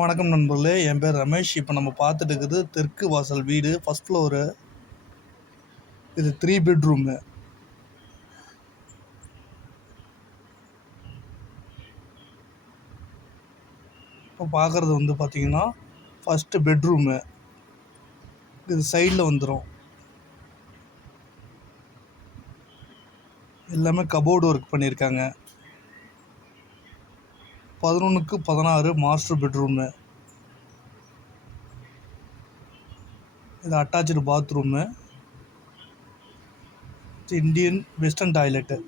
வணக்கம் நண்பர்களே, என் பேர் ரமேஷ். இப்போ நம்ம பார்த்துட்டு இருக்குது தெற்கு வாசல் வீடு, ஃபர்ஸ்ட் ஃப்ளோரு. இது 3 பெட்ரூமு. இப்போ பார்க்குறது வந்து பார்த்தீங்கன்னா ஃபஸ்ட்டு பெட்ரூமு. இது சைடில் வந்துடும். எல்லாமே கபோர்டு ஒர்க் பண்ணியிருக்காங்க. 11க்கு 16 மாஸ்டர் பெட்ரூமு. இது attach bathroom. Indian western toilet.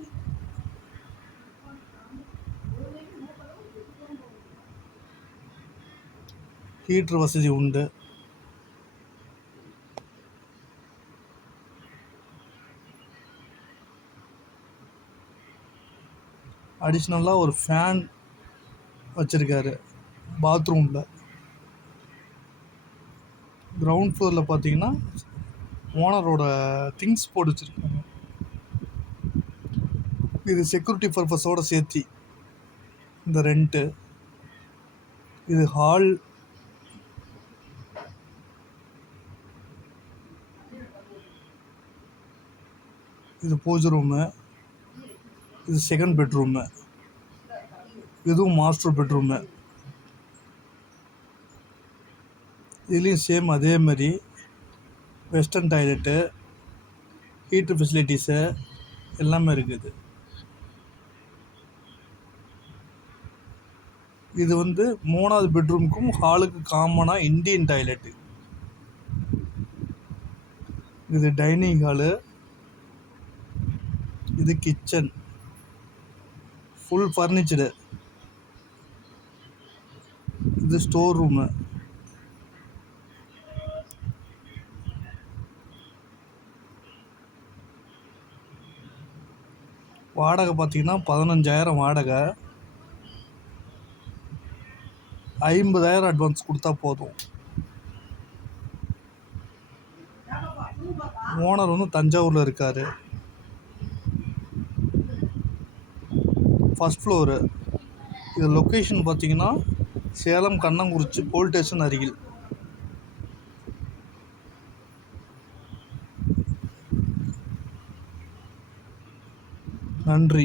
Heater வசதி உண்டு. அடிஷ்னலாக ஒரு ஃபேன் வச்சுருக்காரு பாத்ரூமில். கிரவுண்ட் ஃப்ளோரில் பார்த்தீங்கன்னா ஓனரோட திங்ஸ் போட்டு வச்சுருக்காங்க. இது செக்யூரிட்டி பர்பஸோடு சேர்த்தி இந்த ரெண்ட்டு. இது ஹால். இது பூஜை ரூமு. இது செகண்ட் பெட்ரூமு. இதுவும் மாஸ்டர் பெட்ரூமு. இதுலேயும் சேம் அதே மாதிரி வெஸ்டர்ன் டாய்லெட்டு, ஹீட்ரு ஃபெசிலிட்டிஸு எல்லாமே இருக்குது. இது வந்து 3வது பெட்ரூமுக்கும் ஹாலுக்கு காமனாக இந்தியன் டாய்லெட்டு. இது டைனிங் ஹாலு. இது கிச்சன், ஃபுல் ஃபர்னிச்சரு. இது ஸ்டோர் ரூமு. வாடகை பார்த்தீங்கன்னா 15,000 வாடகை. 50,000 அட்வான்ஸ் கொடுத்தா போதும். ஓனர் வந்து தஞ்சாவூரில் இருக்கார். First floor. இது லொக்கேஷன் பார்த்தீங்கன்னா சேலம் கண்ணங்குறிச்சி போலீஸ் ஸ்டேஷன் அருகில். நன்றி.